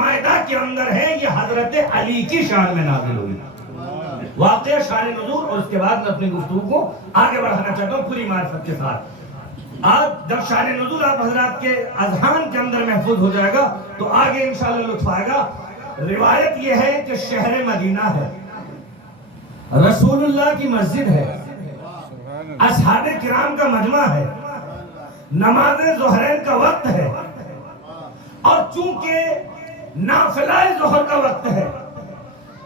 مائدہ کے اندر ہے، یہ حضرت علی کی شان میں نازل ہوئی۔ واقعہ شان نزول، اور اس کے بعد میں اپنی گفتگو کو آگے بڑھانا چاہتا ہوں پوری معرفت کے ساتھ۔ آج جب شان نزول آپ حضرات کے اذہان کے اندر محفوظ ہو جائے گا تو آگے انشاءاللہ لطف آئے گا۔ روایت یہ ہے کہ شہر مدینہ ہے، رسول اللہ کی مسجد ہے، اصحاب کرام کا مجمع ہے، نماز ظہرین کا وقت ہے، اور چونکہ نافلہ ظہر کا وقت ہے،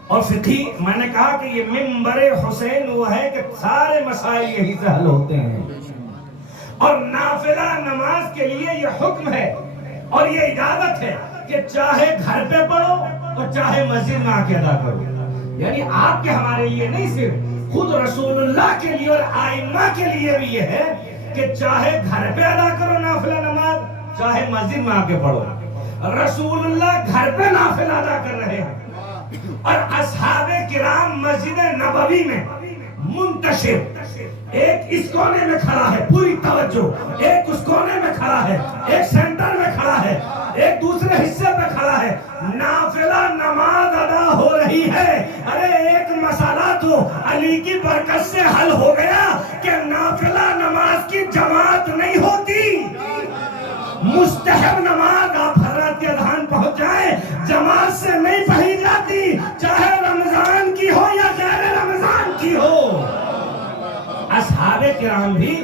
اور فقہی میں نے کہا کہ یہ منبر حسین وہ ہے کہ سارے مسائل یہی سے حل ہوتے ہیں، اور نافلہ نماز کے لیے یہ حکم ہے اور یہ اجازت ہے کہ چاہے گھر پہ پڑھو اور چاہے مسجد میں آ کے ادا کرو۔ یعنی آپ کے ہمارے لیے نہیں، صرف خود رسول اللہ کے لیے اور آئمہ کے لیے بھی یہ ہے کہ چاہے گھر پہ ادا کرو نافلہ نماز، چاہے مسجد میں آ کے پڑھو۔ رسول اللہ گھر پہ نافلہ ادا کر رہے ہیں اور اصحاب کرام مسجد نبوی میں منتشر، ایک اس کونے میں کھڑا ہے، پوری توجہ، ایک اس کونے میں کھڑا ہے، ایک سینٹر میں کھڑا ہے، ایک دوسرے حصے پہ کھڑا ہے، نافلہ نماز ادا ہو رہی ہے۔ ارے ایک مسئلہ تو علی کی برکت سے حل ہو گیا کہ نافلہ نماز کی جماعت نہیں ہوتی، مستحب نماز آپ حضرات کے اذہان پہنچ جائیں، جماعت سے نہیں پڑھی جاتی، چاہے رمضان کی ہو یا غیر رمضان کی ہو۔ اصحاب کرام بھی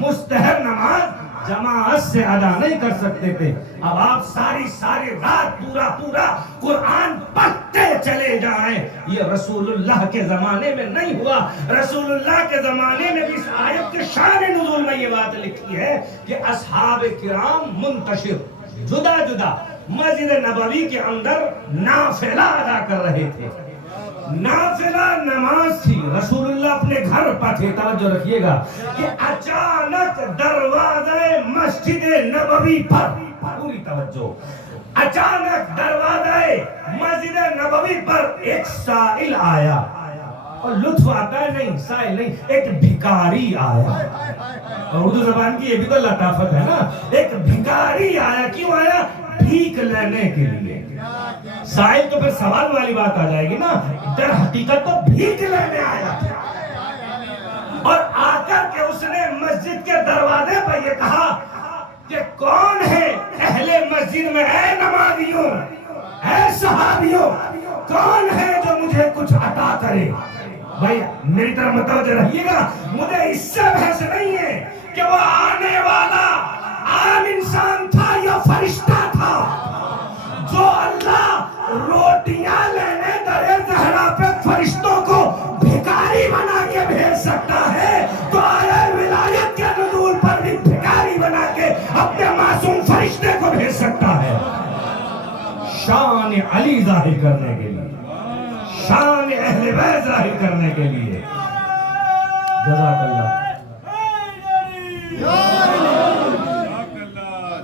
مستحب نماز جماعت سے ادا نہیں کر سکتے تھے۔ اب آپ ساری رات پورا قرآن پڑھتے چلے جائیں، یہ رسول اللہ کے زمانے میں نہیں ہوا۔ رسول اللہ کے زمانے میں بھی اس آیت کے شان نزول میں یہ بات لکھی ہے کہ اصحاب کرام منتشر جدا مسجد نبوی کے اندر نافلہ ادا کر رہے تھے۔ نافلہ نماز تھی، رسول اللہ اپنے گھر پر تھے۔ توجہ رکھیے گا کہ اچانک دروازے مسجد نبوی پر، پوری توجہ، اچانک دروازے مسجد نبوی پر ایک سائل آیا، اور لطف آتا ہے نہیں، سائل نہیں، ایک بھکاری آیا۔ اردو زبان کی یہ بھی تو لطافت ہے نا، ایک بھکاری آیا۔ کیوں آیا؟ بھیک لینے کے لیے۔ سائل تو پھر سوال والی بات آ جائے گی نا، در حقیقت تو بھیک لینے آیا تھا، اور آ کر کے اس نے مسجد کے دروازے پر یہ کہا کہ کون ہے اہل مسجد میں، اے نمازیوں، اے صحابیوں، کون ہے جو مجھے کچھ عطا کرے؟ بھائی میری طرف متوجہ رہیے گا، مجھے اس سے بحث نہیں ہے کہ وہ آنے والا عام انسان تھا یا فرشتہ تھا۔ جو اللہ روٹیاں لینے درِ زہرا پہ فرشتوں کو بھکاری بنا کے بھیج سکتا ہے، تو آیا ولایت کے نزول پر بھی بھکاری بنا کے اپنے معصوم فرشتے کو بھیج سکتا ہے۔ شان علی ظاہر کرنے کے لیے، شان اہل بیت ظاہر کرنے کے لیے۔ جزاک اللہ۔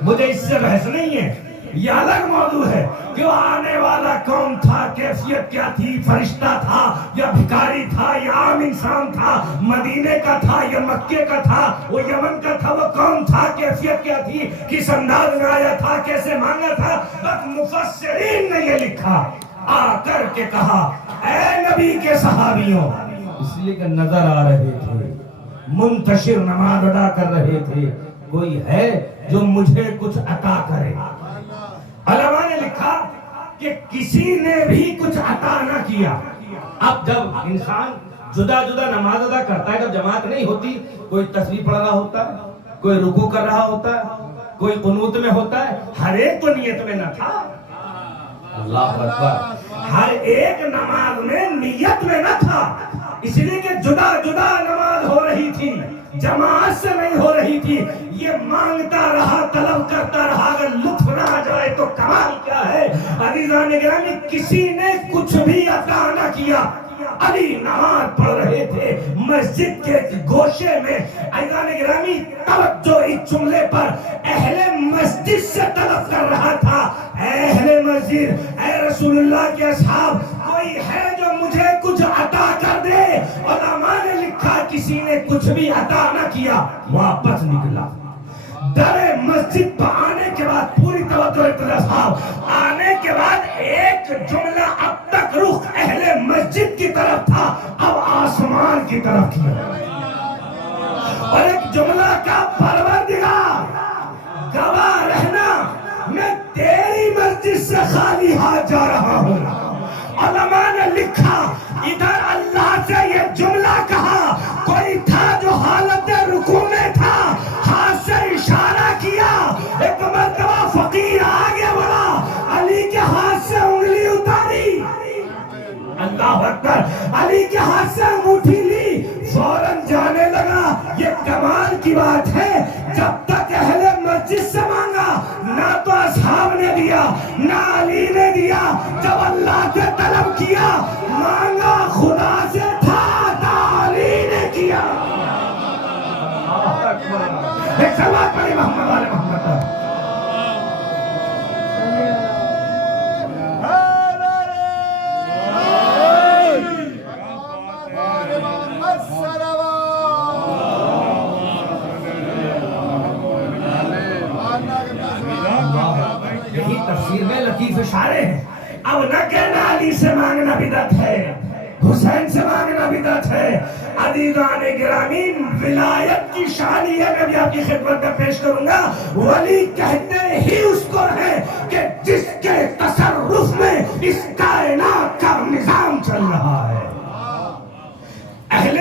مجھے اس سے بحث نہیں ہے، یہ الگ موضوع ہے کہ وہ آنے والا کون تھا، کیفیت کیا تھی، فرشتہ تھا یا بھکاری تھا یا عام انسان تھا، مدینے کا تھا یا مکے کا تھا، وہ یمن کا تھا، وہ کون تھا، کیفیت کیا تھی، کس انداز میں آیا تھا، کیسے مانگا تھا۔ بس مفسرین نے یہ لکھا، آ کر کے کہا اے نبی کے صحابیوں، اس لیے کہ نظر آ رہے تھے، منتشر نماز ادا کر رہے تھے، کوئی ہے جو مجھے کچھ عطا کرے۔ علماء نے لکھا کہ کسی نے بھی کچھ عطا نہ کیا۔ اب جب انسان جدا نماز ادا کرتا ہے، جب جماعت نہیں ہوتی، کوئی تسبیح پڑھ رہا ہوتا ہے، کوئی رکوع کر رہا ہوتا ہے، کوئی قنوت میں ہوتا ہے، ہر ایک تو نیت میں نہ تھا۔ اللہ اکبر، ہر ایک نماز میں نیت میں نہ تھا، اس لیے کہ جدا نماز ہو رہی تھی، جماعت سے نہیں ہو رہی تھی۔ یہ مانگتا رہا، طلب کرتا رہا، اگر لطف نہ آ جائے تو کمال کیا ہے۔ عزیزان گرامی، کسی نے کچھ بھی عطا نہ کیا، علی نماز پڑھ رہے تھے مسجد کے گوشے میں۔ عزیزان گرامی، توجہ اس جملے پر، اہل مسجد سے طلب کر رہا تھا، اے اہل مسجد، اے رسول اللہ کے اصحاب، کوئی ہے جو مجھے کچھ عطا کر دے۔ علماء نے لکھا کسی نے کچھ بھی عطا نہ کیا، واپس نکلا۔ در مسجد پر آنے کے بعد، پوری توجہ صاحب، آنے کے کے بعد ایک جملہ اب تک رخ اہل مسجد کی طرف تھا، اب آسمان کی طرف کیا، اور ایک جملہ کا پروردگار گواہ رہنا میں تیری مسجد سے خالی ہاتھ جا رہا ہوں۔ علماء نے لکھا ادھر اللہ سے یہ جملہ کہا، کوئی تھا جو حالت رکوع میں تھا، ہاتھ سے اشارہ کیا، ایک مرتبہ فقیر آگے بڑھا، علی کے ہاتھ سے انگلی اتاری، اللہ اکبر، علی کے ہاتھ سے انگوٹھی لی، فوراً جانے لگا۔ یہ کمال کی بات ہے، جب تک اہل مسجد سے مانگا نہ تو اصحاب نے دیا نہ علی نے دیا، جب اللہ سے طلب کیا مانگا خدا سے تھا تو علی نے کیا۔ ایک سلوات پڑھی محمد والے محمد پر۔ تفسیر میں لطیف اشارے ہیں، اب نہ کہنا علی سے مانگنا بدعت ہے، حسین سے مانگنا بدعت ہے۔ عزیزان گرامی، ولایت کی شان یہ میں بھی آپ کی خدمت میں پیش کروں گا، ولی کہتے ہی اس کو ہے کہ جس کے تصرف میں اس کائنات کا نظام چل رہا ہے۔ اہل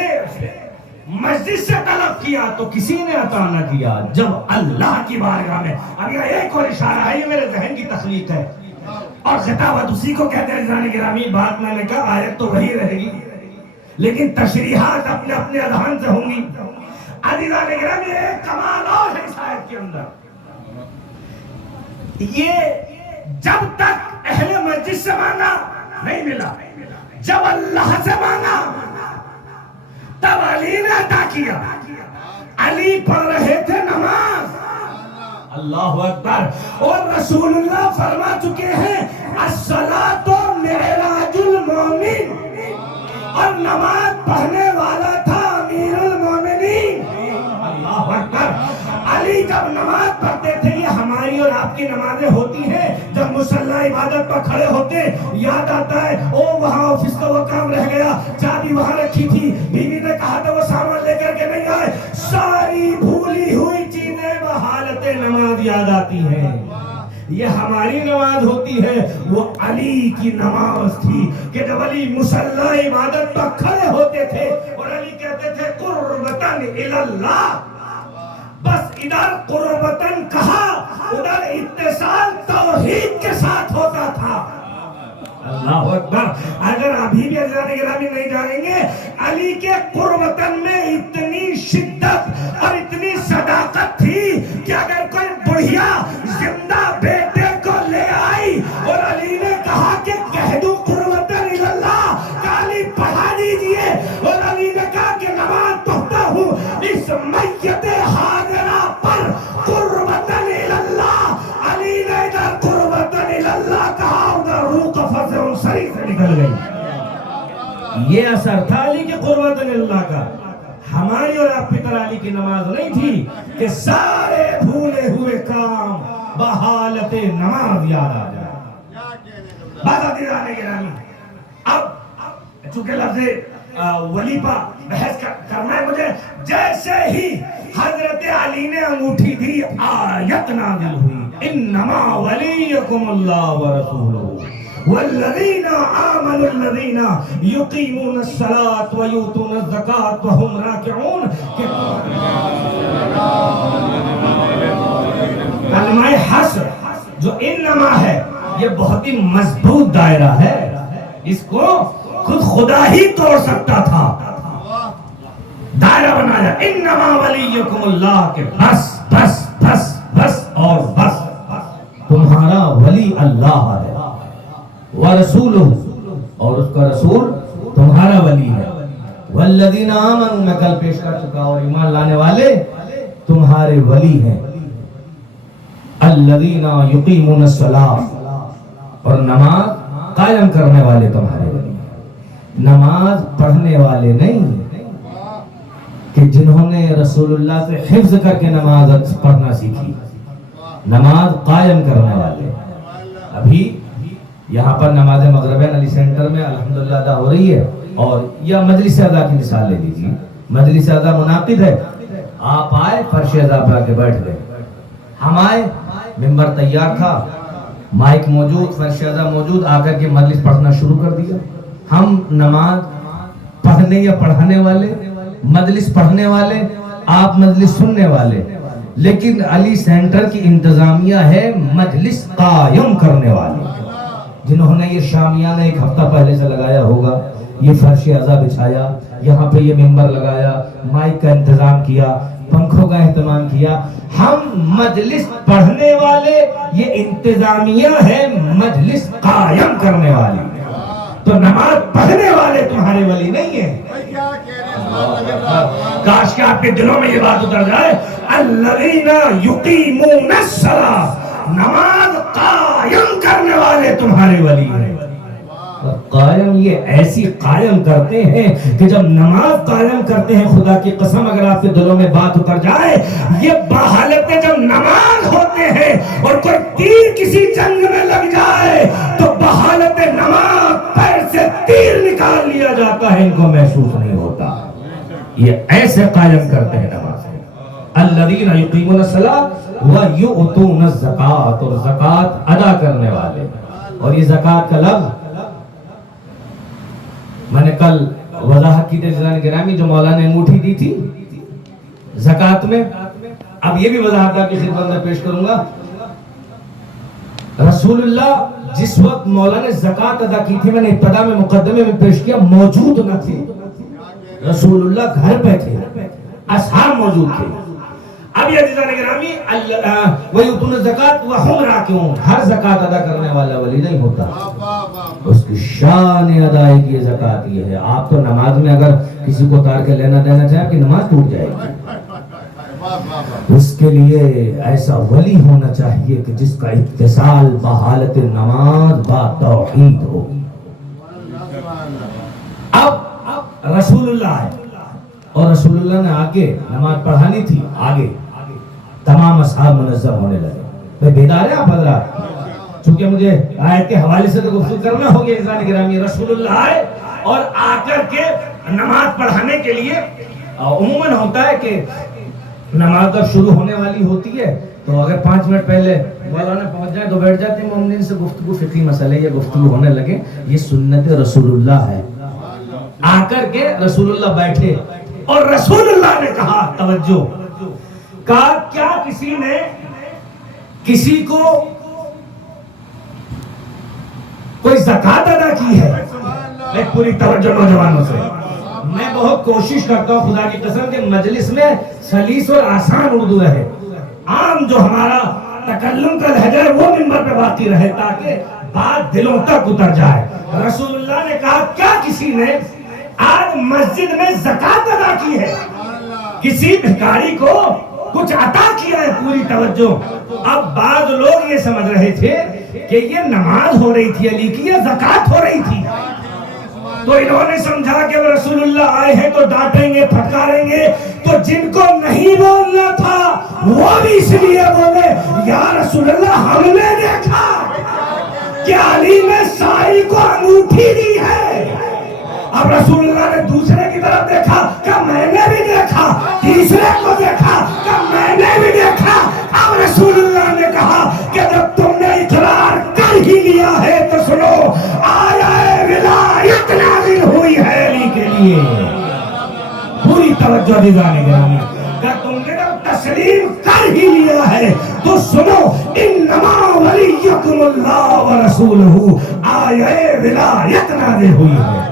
مسجد سے طلب کیا تو کسی نے عطا نہ کیا، جب اللہ کی بارگاہ میں۔ اب یہ ایک اور اشارہ ہے، یہ میرے ذہن کی تخلیق ہے اور خطابت اسی کو کہتے ہیں۔ عزیزان گرامی، بات میں نے کہا آیت تو وہی رہے گی لیکن تشریحات اپنے اپنے اذہان سے ہوں گی۔ عزیزان گرامی، ایک کمال اور ہے اس آیت کے اندر، یہ جب تک اہل مسجد سے مانگا نہیں ملا، جب اللہ سے مانگا تب علی نے عطا کیا۔ علی پڑھ رہے تھے نماز، اللہ اکبر، اور رسول اللہ فرما چکے ہیں الصلاۃ معراج المومن، اور نماز پڑھنے والا تھا امیر المومنین، اللہ اکبر۔ علی جب نماز پڑھتے تھے، یہ ہماری اور آپ کی نمازیں ہوتی ہیں، جب مصلی عبادت پر کھڑے ہوتے یاد آتا ہے او وہاں آفس کا وہ کام رہ گیا، چابی وہاں رکھی تھی، بیوی نے کہا تھا وہ سامان لے کر کے نہیں آئے، ساری بھولی ہوئی چیزیں بحالت نماز یاد آتی ہیں۔ یہ ہماری نماز ہوتی ہے، وہ علی کی نماز تھی کہ جب علی مصلی عبادت پر کھڑے ہوتے تھے اور علی کہتے تھے قربتاً اللہ، بس ادھر قربتاً کہا، ادھر اتصال توحید کے ساتھ ہوتا تھا۔ اللہ اکبر۔ اگر ابھی بھی عزیزان گرامی نہیں جانیں گے، علی کے قربتاً میں اتنی شدت اور اتنی صداقت تھی کہ اگر کوئی بڑھیا زندہ بیٹے کو لے آئی اور علی نے کہا کہ کہہ دوں قربتاً اللہ، کہ علی پڑھا دیجئے، اور علی نے کہا کہ نماز پڑھتا ہوں اس میت حاضرہ پر قربتاً اللہ، علی نے ادھر قربتاً اللہ کہا، ادھر روح قفا سے ان سری سے نکل گئی۔ یہ اثر تھا علی کی قربتاً اللہ کا۔ ہماری اور آپ کی طرح علی کی نماز نہیں تھی کہ سارے بھولے ہوئے کام بحالت نماز یاد آ جائے۔ بات آتی جانے کے نامی، اب چونکہ لفظ ولی پا بحث کرنا ہے مجھے، جیسے ہی حضرت علی نے انگوٹھی دی آیت نازل ہوئی، انما ولیکم اللہ ورسولہ والذین آمنوا الذین یقیمون الصلاة ویؤتون الزکاة وهم راکعون۔ کلمہ حصر جو انما ہے، یہ بہت ہی مضبوط دائرہ ہے، اس کو خود خدا ہی توڑ سکتا تھا۔ دائرہ بنایا انما ولیکم اللہ، کے بس بس بس بس اور بس، تمہارا ولی اللہ ہے، ورسولہ، اور اس کا رسول تمہارا ولی ہے، والذین آمنوا، میں کل پیش کر چکا، اور ایمان لانے والے تمہارے ولی ہیں، الذین یقیمون الصلاۃ، اور نماز قائم کرنے والے تمہارے ولی ہیں۔ نماز پڑھنے والے نہیں کہ جنہوں نے رسول اللہ سے حفظ کر کے نماز پڑھنا سیکھی، نماز قائم کرنے والے۔ ابھی یہاں پر نماز مغربین علی سینٹر میں الحمدللہ ادا ہو رہی ہے، اور یا مجلس ادا کی مثال لے لیجیے، مجلس ادا منعقد ہے، آپ آئے فرش ادا پہ آ کے بیٹھ گئے، ہم آئے ممبر تیار تھا، مائک موجود، فرش ادا موجود، آ کر کے مجلس پڑھنا شروع کر دیا۔ ہم نماز پڑھنے یا پڑھانے والے، مجلس پڑھنے والے، آپ مجلس سننے والے، لیکن علی سینٹر کی انتظامیہ ہے مجلس قائم کرنے والی، جنہوں نے یہ شامیانہ ایک ہفتہ پہلے سے لگایا ہوگا، یہ فرش اعضا بچھایا، یہاں پہ یہ ممبر لگایا، مائک کا انتظام کیا، پنکھوں کا اہتمام کیا۔ ہم مجلس پڑھنے والے، یہ انتظامیہ ہے مجلس قائم کرنے والی، تو نماز پڑھنے والے تمہارے ولی نہیں ہیں۔ کاش کہ آپ کے دلوں میں یہ بات اتر جائے، الذین یقیمون الصلاۃ، نماز قائم کرنے والے تمہارے ولی ہیں۔ اور قائم یہ ایسی قائم کرتے ہیں کہ جب نماز قائم کرتے ہیں، خدا کی قسم اگر آپ کے دلوں میں بات اتر جائے، یہ بحالت جب نماز ہوتے ہیں اور کوئی تیر کسی جنگ میں لگ جائے تو بحالت نماز پیر سے تیر نکال لیا جاتا ہے، ان کو محسوس نہیں ہوتا۔ یہ ایسے قائم کرتے ہیں نماز کو، الذین یقیمون الصلاۃ ویؤتون الزکوٰۃ، اور زکوٰۃ ادا کرنے والے۔ اور یہ زکوٰۃ کا لفظ میں نے کل وضاحت کی تھی گرامی، جو مولا نے انگوٹھی دی تھی زکوٰۃ میں، اب یہ بھی وضاحت آپ کی خدمت میں پیش کروں گا۔ رسول اللہ جس وقت مولا نے زکوٰۃ ادا کی تھی، میں نے ابتدا میں مقدمے میں پیش کیا، موجود نہ تھے، رسول اللہ گھر پہ تھے، اصحاب موجود تھے۔ اب یہ عزیزان گرامی، وَيُؤْتُونَ الزَّكَاةَ وَهُمْ رَاكِعُونَ، ہر زکوٰۃ ادا کرنے والا ولی نہیں ہوتا، اس کی شان ادائیگی زکوٰۃ یہ ہے۔ آپ تو نماز میں اگر کسی کو اتار کے لینا دینا چاہے، کہ نماز ٹوٹ جائے گی، اس کے لیے ایسا ولی ہونا چاہیے کہ جس کا اتصال بحالت نماز با توحید ہو۔ اب رسول اللہ ہے، اور رسول اللہ نے آگے نماز پڑھانی تھی، آگے تمام اصحاب منظم ہونے لگے۔ میں بیدار ہے آپ حضرات؟ چونکہ مجھے آیت کے حوالے سے تو گفتگو کرنا ہوگی عزیزان گرامی۔ رسول اللہ آئے اور آ کر کے نماز پڑھانے کے لیے، عموماً ہوتا ہے کہ نماز جب شروع ہونے والی ہوتی ہے تو اگر 5 منٹ پہلے مولانا پہنچ جائے تو بیٹھ جاتے ہیں مومنین سے گفتگو، فقہی مسئلے یا گفتگو ہونے لگے، یہ سنت رسول اللہ ہے۔ آ کر کے رسول اللہ بیٹھے اور رسول اللہ نے کہا، توجہ، کہا کیا کسی نے کسی کو کوئی زکوٰۃ ادا کی ہے؟ ایک پوری توجہ نوجوانوں سے، میں بہت کوشش کرتا ہوں خدا کی قسم کہ مجلس میں سلیس اور آسان اردو رہے، عام جو ہمارا تکلم کا لہجہ ہے وہ ممبر پہ باقی رہے، تاکہ بات دلوں تک اتر جائے۔ رسول اللہ نے کہا کیا کسی نے آج مسجد میں زکوٰۃ ادا کی ہے؟ کسی بھکاری کو کچھ عطا کیا ہے؟ پوری توجہ۔ اب بعض لوگ یہ سمجھ رہے تھے کہ یہ نماز ہو رہی تھی علی کی یا زکوٰۃ ہو رہی تھی، تو انہوں نے سمجھا کہ وہ رسول اللہ آئے ہیں تو ڈانٹیں گے، پھٹکاریں گے، تو جن کو نہیں بولنا تھا وہ بھی اس لیے بولے، یا رسول اللہ ہم نے دیکھا کہ علی نے سائی کو انگوٹھی دی ہے۔ اب رسول اللہ نے دوسرے کی طرف دیکھا کہ میں نے بھی دیکھا، تیسرے کو دیکھا کہ میں نے بھی دیکھا۔ اب رسول اللہ نے کہا کہ جب تم نے اقرار کر ہی لیا ہے تو سنو، آیہ ولایت نازل ہوئی ہے علی کے لیے۔ پوری توجہ عزیزان گرامی، کہ تم نے جب تسلیم کر ہی لیا ہے تو سنو، انما ولیکم اللہ ورسولہ، آیہ ولایت نازل ہوئی ہے۔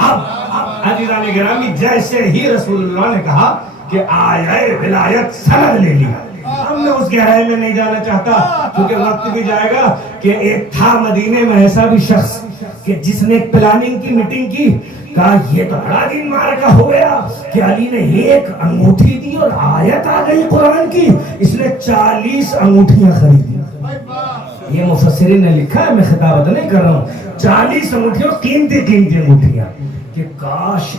اب عزیزان گرامی، جیسے ہی رسول اللہ نے کہا کہ آیہ ولایت سند لے لی، ہم نے اس گہرائی میں نہیں جانا چاہتا کیونکہ وقت بھی جائے گا، کہ ایک تھا مدینے میں ایسا بھی شخص کہ جس نے ایک پلاننگ کی میٹنگ کی، کہا یہ تو بڑا دن مارکا ہو گیا کہ علی نے ایک انگوٹھی دی اور آیت آ گئی قرآن کی، اس نے 40 انگوٹھیاں خریدی۔ یہ مفسرین نے لکھا ہے، میں خطابت نہیں کر رہا ہوں، 40 انگوٹھیاں، قیمتی انگوٹھیاں، کہ کاش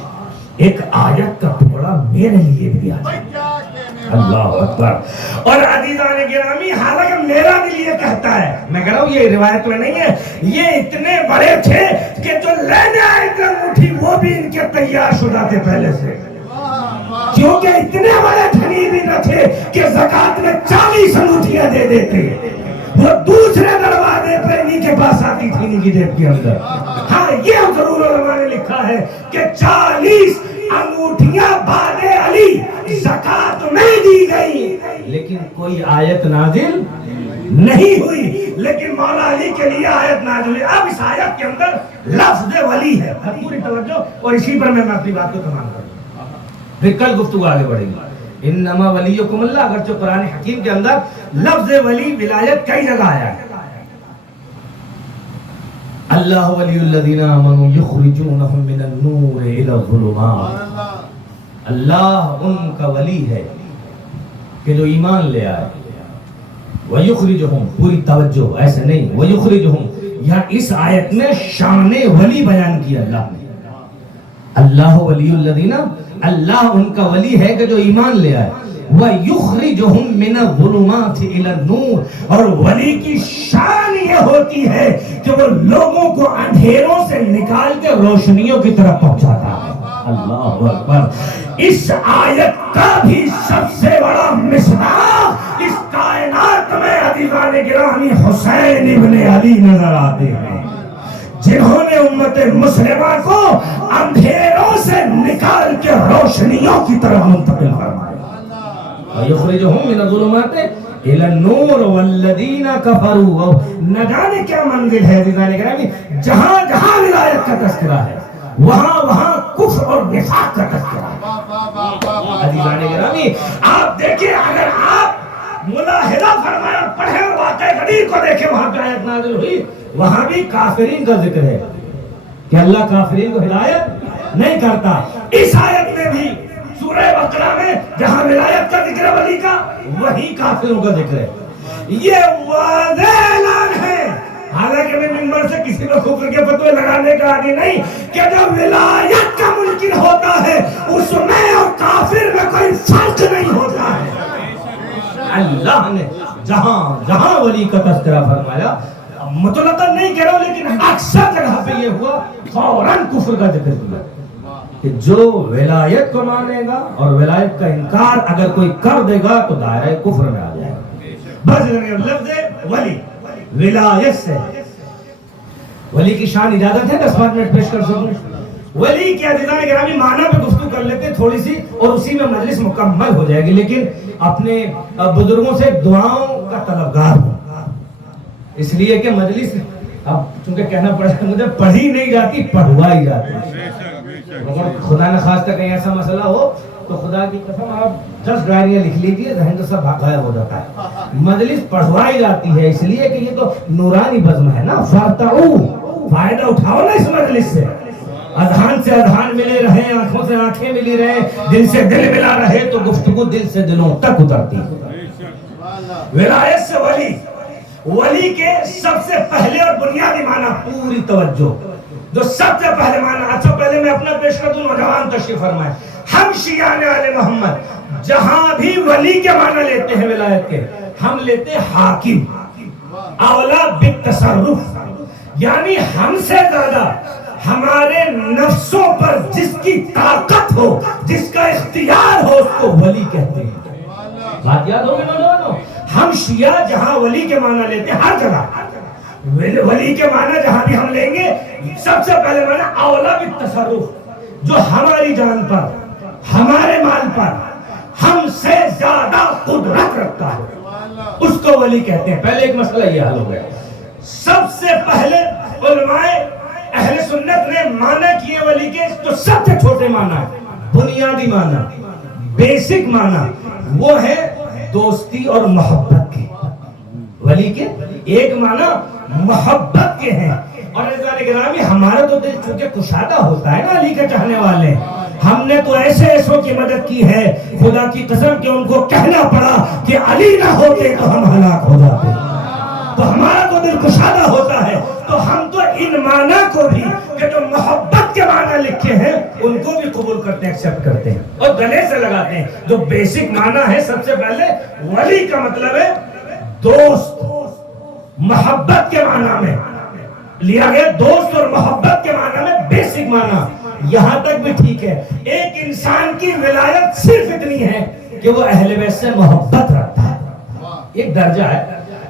ایک آیت کا ٹکڑا میرے لیے بھی آ جائے۔ اللہ اکبر. اور عزیزان گرامی حالانکہ میرا دل یہ کہتا ہے، میں کہہ رہا ہوں یہ روایت میں نہیں ہے، یہ اتنے بڑے تھے کہ جو لینے آئے تھے انگوٹھی وہ بھی ان کے تیار شدہ تھے پہلے سے، کیونکہ اتنے بڑے دھنی بھی نہ تھے کہ زکوٰۃ میں 40 انگوٹھیاں دے دیتے، وہ دوسرے دروازے پہ انہی کے پاس آتی تھی انہی کی جیب کے اندر. ہاں یہ ضرور علماء نے لکھا ہے کہ 40 انگوٹھیاں بعد علی زکوٰۃ میں دی گئی، لیکن کوئی آیت نازل نہیں ہوئی. لیکن مولا علی کے لیے آیت نازل ہوئی. اب اس آیت کے اندر لفظ ولی ہے، پوری توجہ، اور اسی پر میں اپنی بات کو تمام کروں، پھر کل گفتگو آگے بڑھے گی. انما ولیکم اللہ، اگرچہ قرآن حکیم کے اندر لفظ ولی ولایت کئی جگہ آیا ہے. اللہ ولی الذین آمنوا یخرجونہم من النور الی الظلمات. اللہ ان کا ولی ہے کہ جو ایمان لے آئے. وَيُخْرِجُهُمْ، پوری توجہ، ایسے نہیں، وَيُخْرِجُهُمْ، یہاں اس آیت میں شان ولی بیان کیا اللہ نے. اللہ ولی الذین، اللہ ان کا ولی ہے کہ جو ایمان لے آئے. وَيُخْرِجُهُمْ مِنَ الظُّلُمَاتِ إِلَى النُّورِ، اور ولی کی شان یہ ہوتی ہے کہ وہ لوگوں کو اندھیروں سے نکال کے روشنیوں کی طرف پہنچاتا ہے. اللہ اکبر. اس آیت کا بھی سب سے بڑا مصداق اس کائنات میں عزیزان گرامی حسین ابن علی نظر آتے ہیں، جنہوں نے امت مسلمہ کو اندھیروں سے نکال کے روشنیوں کی طرف منتقل فرمایا. وَيُخْرِجُهُمْ مِنَ الظُّلُمَاتِ إِلَى النُّورِ وَالَّذِينَ كَفَرُوا. نہ جانے کیا منزل ہے عزیزان گرامی، جہاں جہاں ولایت کا تذکرہ ہے وہاں وہاں کفر اور نفاق کا تذکرہ ہے. عزیزان گرامی آپ دیکھیں، اگر آپ ملاحظہ فرمائیں اور پڑھیں اور واقعہ قدیر کو دیکھیں، وہاں پہ آیت نازل ہوئی، وہاں بھی کافرین کا ذکر ہے کہ اللہ کافرین کو ہدایت نہیں کرتا. اس آیت میں بھی سورہ بقرہ میں جہاں ولایت کا ذکر ہے ولی کا، وہی کافروں کا ذکر ہے. یہ واضح اعلان ہے، حالانکہ میں منبر سے کسی کو کفر کے فتوے لگانے کا عادی نہیں، کہ جب ولایت کا ممکن ہوتا ہے اس میں اور کافر میں کوئی فرق نہیں ہوتا ہے. اللہ نے جہاں جہاں ولی کا تذکرہ فرمایا، مطلقاً نہیں کہہ رہا ہوں لیکن اکثر جگہ پہ یہ ہوا، فوراً کفر کا ذکر کیا کہ جو ولایت کو مانے گا اور ولایت کا انکار اگر کوئی کر دے گا تو دائرہ کفر میں آ جائے گا. بس لفظ ولی ولایت سے، ولی کی شان اجازت ہے 10 منٹ پیش کر سکوں. ولی کے عزیزان گرامی معنی پہ گفتگو کر لیتے تھوڑی سی، اور اسی میں مجلس مکمل ہو جائے گی، لیکن اپنے بزرگوں سے دعاؤں کا طلبگار ہوں، اس لیے کہ مجلس اب چونکہ کہنا پڑا مجھے پڑھی نہیں جاتی، پڑھوائی جاتی. اگر خدا نہ خواستہ کہیں ایسا مسئلہ ہو تو خدا کی قسم آپ 10 ڈائریاں لکھ لیجیے، ذہن تو سب غائب ہو جاتا ہے. مجلس پڑھوائی جاتی ہے اس لیے کہ یہ تو نورانی بزم ہے نا. فارتعو، فائدہ اٹھاؤ نا اس مجلس سے. اذہان سے اذہان ملے رہے، آنکھوں سے آنکھیں ملی رہے، دل سے دل ملا رہے تو گفتگو دل سے دلوں تک اترتی. ولایت سے ولی، ولی کے سب سے پہلے اور بنیادی معنی، پوری توجہ، جو سب سے پہلے معنی. اچھا پہلے میں اپنا پیش کر دوں، نوجوان تشریف فرمائیں. ہم شیعان آل محمد جہاں بھی ولی کے معنی لیتے ہیں ولایت کے، ہم لیتے ہیں حاکم، اولا بالتصرف، یعنی ہم سے زیادہ ہمارے نفسوں پر جس کی طاقت ہو، جس کا اختیار ہو، اس کو ولی کہتے ہیں. بات یاد ہوگی نوجوانوں، ہم شیعہ جہاں ولی کے معنی لیتے ہیں ہر جگہ ولی کے معنی جہاں بھی ہم لیں گے، سب سے پہلے معنی اولا بالتصرف، جو ہماری جان پر، ہمارے مال پر ہم سے زیادہ قدرت رکھتا ہے، اس کو ولی کہتے ہیں. پہلے ایک مسئلہ یہ حل ہو گیا. سب سے پہلے علماء اہل سنت نے معنی کیے ولی کے، تو سب سے چھوٹے معنی، بنیادی معنی، بیسک معنی، وہ ہے دوستی اور محبت کے. ولی کے ایک معنی محبت کے ہیں. اور عزیزان گرامی ہمارا تو دل چونکہ کشادہ ہوتا ہے نا علی کے چاہنے والے، ہم نے تو ایسے ایسوں کی مدد کی ہے خدا کی قسم کہ ان کو کہنا پڑا کہ علی نہ ہوتے تو ہم ہلاک ہو جاتے. تو ہمارا تو دل کشادہ ہوتا ہے. تو ہم تو ان معنی کو بھی کہ جو محبت کے معنی علماء لکھے ہیں ان کو بھی قبول کرتے ہیں، ایکسپٹ کرتے ہیں اور گلے سے لگاتے ہیں۔ جو بیسک معنی ہے سب سے پہلے ولی کا مطلب ہے دوست، محبت کے معنی میں لیا گیا، دوست اور محبت کے معنی میں بیسک معنی یہاں تک بھی ٹھیک ہے۔ ایک انسان کی ولایت صرف اتنی ہے کہ وہ اہل بیت سے محبت رکھتا ہے، ایک درجہ ہے۔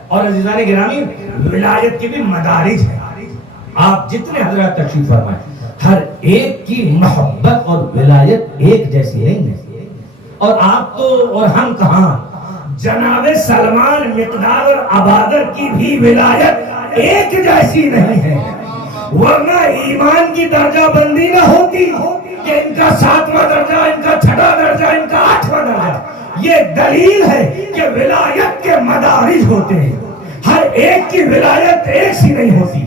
اور عزیزان گرامی ولایت کی بھی مدارج ہے، آپ جتنے حضرات تشریف فرمائیں ہر ایک کی محبت اور ولایت ایک جیسی نہیں ہے۔ اور آپ تو اور ہم کہاں، جناب سلمان مقداد اور عبادر کی بھی ولایت ایک جیسی نہیں ہے، ورنہ ایمان کی درجہ بندی نہ ہوتی کہ ان کا 7واں درجہ، ان کا 6واں درجہ، ان کا 8واں درجہ۔ یہ دلیل ہے کہ ولایت کے مدارج ہوتے ہیں، ہر ایک کی ولایت ایک سی نہیں ہوتی۔